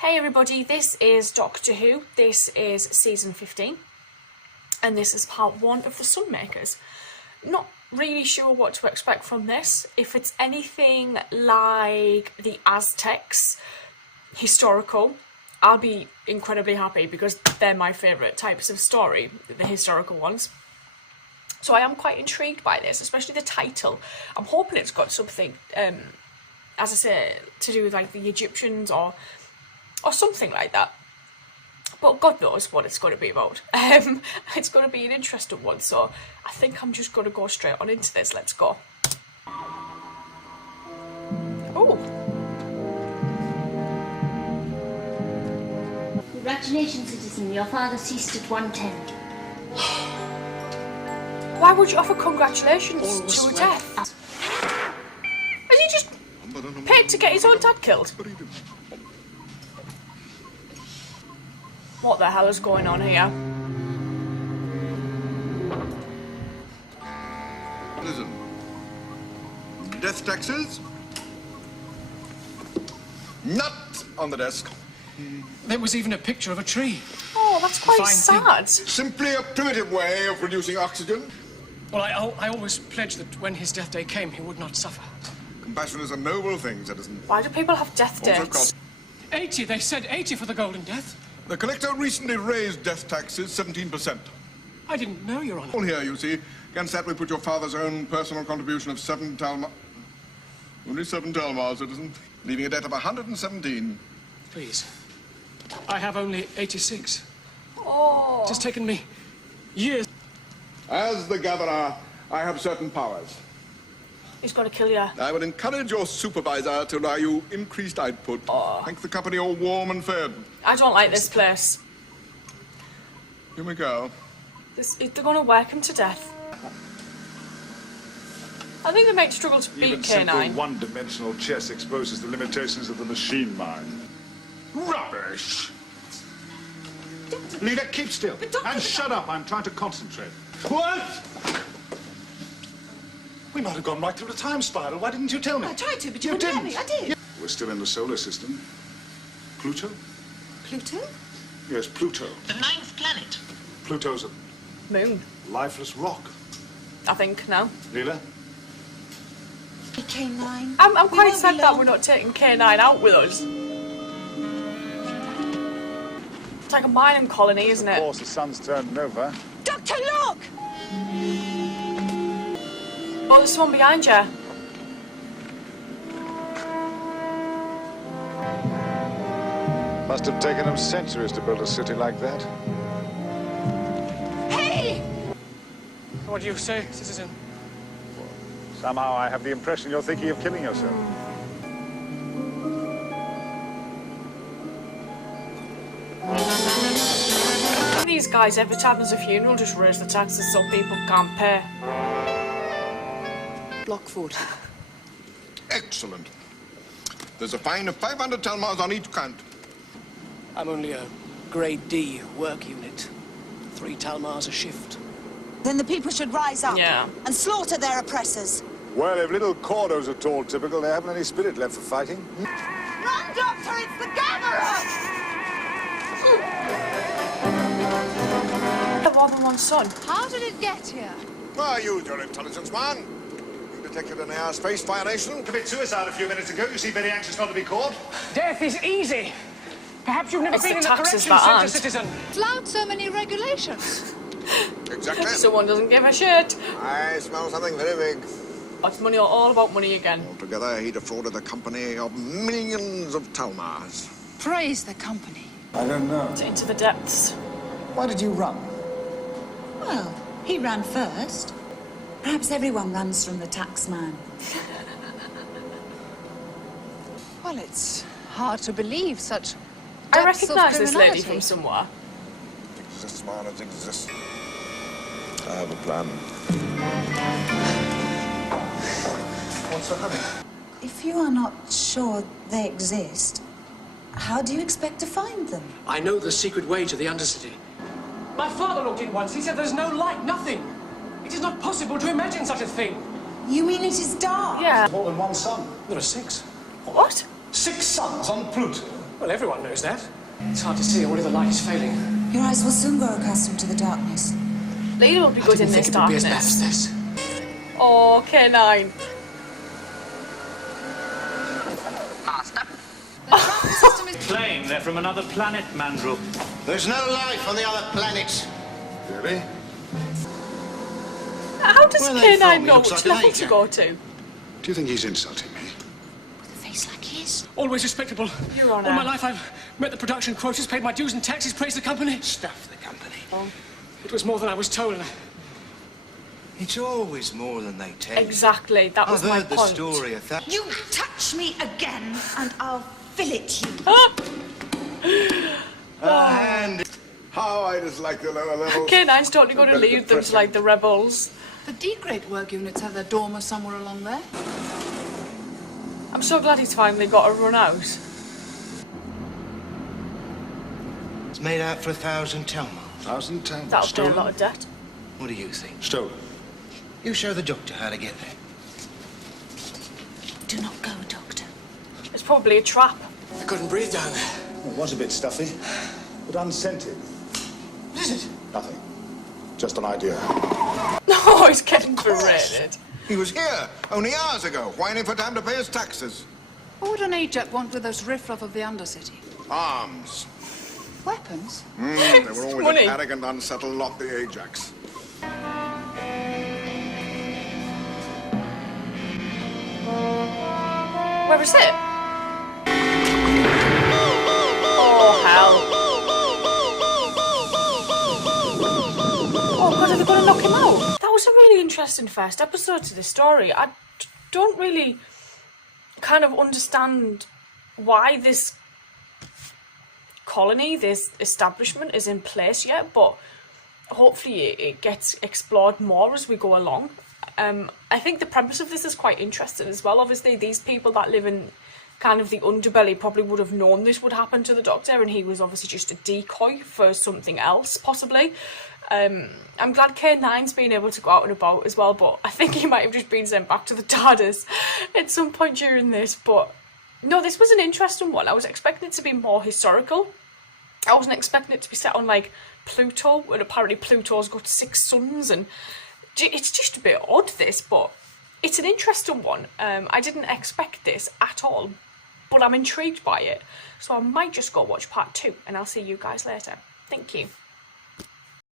Hey everybody, this is Doctor Who. This is season 15 and this is part 1 of the Sunmakers. Not really sure what to expect from this. If it's anything like the Aztecs historical, I'll be incredibly happy because they're my favourite types of story, the historical ones. So I am quite intrigued by this, especially the title. I'm hoping it's got something, as I say, to do with like the Egyptians or something like that. But God knows what it's going to be about. It's going to be an interesting one, so I think I'm just going to go straight on into this. Let's go. Oh. Congratulations, citizen. Your father ceased at 110. Why would you offer congratulations to a death? Has he just paid to get his own dad killed? What the hell is going on here? Listen. Death taxes? Not on the desk. There was even a picture of a tree. Oh, that's quite sad. Simply a primitive way of producing oxygen. Well, I always pledged that when his death day came, he would not suffer. Compassion is a noble thing, citizen. Why do people have death Also dates? cost. 80, they said 80 for the Golden Death. The collector recently raised death taxes 17%. I didn't know, Your Honor. All here, you see. Against that, we put your father's own personal contribution of 7 talmars. Only 7 talmars, citizen. Leaving a debt of 117. Please. I have only 86. Oh. It's taken me years. As the governor, I have certain powers. He's got to kill you. I would encourage your supervisor to allow you increased output. Make the company all warm and fed. I don't like this place. Here we go. They're going to work him to death. I think they might struggle to beat Even simple K9. one-dimensional chess exposes the limitations of the machine mind. Rubbish! Leela, keep still. And shut up, I'm trying to concentrate. What? We might have gone right through the time spiral. Why didn't you tell me? I tried to, but you didn't tell me. I did. We're still in the solar system. Pluto? Pluto? Yes, Pluto. The 9th planet. Pluto's a Moon, lifeless rock. I think, now. Leela? K9. I'm quite sad that we're not taking K9 out with us. It's like a mining colony, isn't Of it? course, the sun's turned over. Doctor, look! Oh, there's someone behind you. Must have taken them centuries to build a city like that. Hey! What do you say, citizen? Somehow I have the impression you're thinking of killing yourself. These guys, every time there's a funeral, just raise the taxes so people can't pay. Block 40. Excellent. There's a fine of 500 talmars on each count. I'm only a grade D work unit. 3 talmars a shift. Then the people should rise up Yeah. and slaughter their oppressors. Well, if little Cordo's at all typical, they haven't any spirit left for fighting. Run, Doctor! It's the gatherer! More than one son. How did it get here? Why, use your intelligence, man. You detected an airspace violation. Committed suicide a few minutes ago. You seem very anxious not to be caught. Death is easy. Perhaps you've never It's been the in the taxes correction that centre, aren't. citizen. Flout so many regulations. Exactly. Someone doesn't give a shit. I smell something very big. It's money, all about money again. Altogether, he defrauded the company of millions of talmars. Praise the company. I don't know. Into the depths. Why did you run? Well, he ran first. Perhaps everyone runs from the tax man. Well, it's hard to believe such I depths of recognise this lady criminality. from somewhere. Exists, man, it exists. I have a plan. What's so funny? If you are not sure they exist, how do you expect to find them? I know the secret way to the Undercity. My father looked in once. He said there's no light, nothing. It is not possible to imagine such a thing. You mean it is dark? Yeah. More than one son. There are 6. What? 6 sons on Pluto. Well, everyone knows that. It's hard to see or whether the light is failing. Your eyes will soon grow accustomed to the darkness. Leader will be good in this It would be as bad darkness. as this. Oh, K9. Claim they're from another planet, Mandrel. There's no life on the other planets. Really? How does Where are they K9 from? He know looks which like an level to agent. go to? Do you think he's insulting me? With a face like his. Always respectable. Your Honour. All my life I've met the production quotas, paid my dues and taxes, praised the company. Stuff the company. It was more than I was told. It's always more than they tell you. Exactly, that was I've my heard the point. story of that. You touch me again, and I'll fillet you. And How I dislike the lower levels. K9's totally going to Very lead them to depressing. like the rebels. The D-grade work units have their dormer somewhere along there. I'm so glad he's finally got a run out. it's made out for 1,000 Telmar. 1,000 Telmar. That'll pay a Stolen? lot of debt. What do you think? Stolen. You show the doctor how to get there. Do not go, Doctor. It's probably a trap. I couldn't breathe down there. It was a bit stuffy, but unscented. What is it? Nothing. Just an idea. Oh, he's getting berated. He was here only hours ago, whining for time to pay his taxes. What would an Ajax want with those riffraff of the Undercity? Arms. Weapons? They were always Money. an arrogant, unsettled lot, the Ajax. Where is it? Oh, hell. Oh, God, are they going to knock him out? That was a really interesting first episode to this story. I don't really kind of understand why this colony, this establishment is in place yet, but hopefully it gets explored more as we go along. I think the premise of this is quite interesting as well. Obviously, these people that live in kind of the underbelly probably would have known this would happen to the Doctor, and he was obviously just a decoy for something else, possibly. I'm glad K9's been able to go out and about as well, but I think he might have just been sent back to the TARDIS at some point during this. But no, this was an interesting one. I was expecting it to be more historical. I wasn't expecting it to be set on like Pluto, and apparently Pluto's got 6 suns, and it's just a bit odd, this, but it's an interesting one. I didn't expect this at all, but I'm intrigued by it, so I might just go watch part 2, and I'll see you guys later. Thank you.